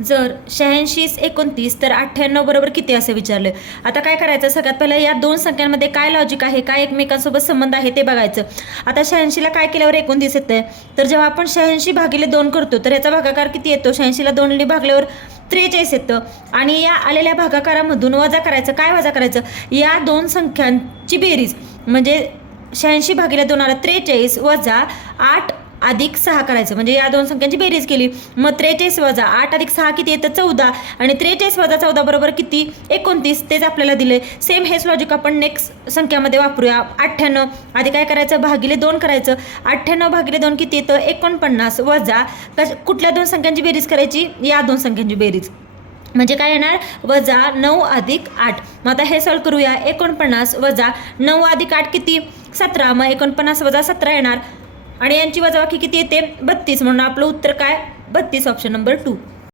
जर 86-29 तर 98 बरोबर किती असे विचारले. आता काय करायचं, सगळ्यात पहिलं या दोन संख्यांमध्ये काय लॉजिक आहे, काय एकमेकांसोबत संबंध आहे ते बघायचं. आता 86ला काय केल्यावर 29 येतं, तर जेव्हा आपण 86 भागिले 2 करतो तर याचा भागाकार किती येतो, 86ला 2 ने भागल्यावर 43 येतं. आणि या आलेल्या भागाकारामधून वजा करायचं. काय वजा करायचं, या दोन संख्यांची बेरीज, म्हणजे 86 भागिले 2 आला 43 वजा 8 अधिक 6 करायचं, म्हणजे या दोन संख्यांची बेरीज केली. मग 43 वजा 8 अधिक 6 किती येतं, 14. आणि 43 वजा 14 बरोबर किती, 29. तेच आपल्याला दिले. सेम हेच लॉजिक आपण नेक्स्ट संख्यामध्ये वापरूया. 98 आधी काय करायचं, भागिले 2 करायचं. 98 भागिले 2 किती येतं, 49 वजा कुठल्या दोन संख्यांची बेरीज करायची, या दोन संख्यांची बेरीज, म्हणजे काय येणार, वजा 9 अधिक 8. मग आता हे सॉल्व करूया. 49 वजा 9 अधिक 8 किती, 17. मग 49 वजा 17 येणार आणि यांची वजाबाकी किती येते, 32. म्हणून आपलं उत्तर काय, 32, ऑप्शन नंबर 2.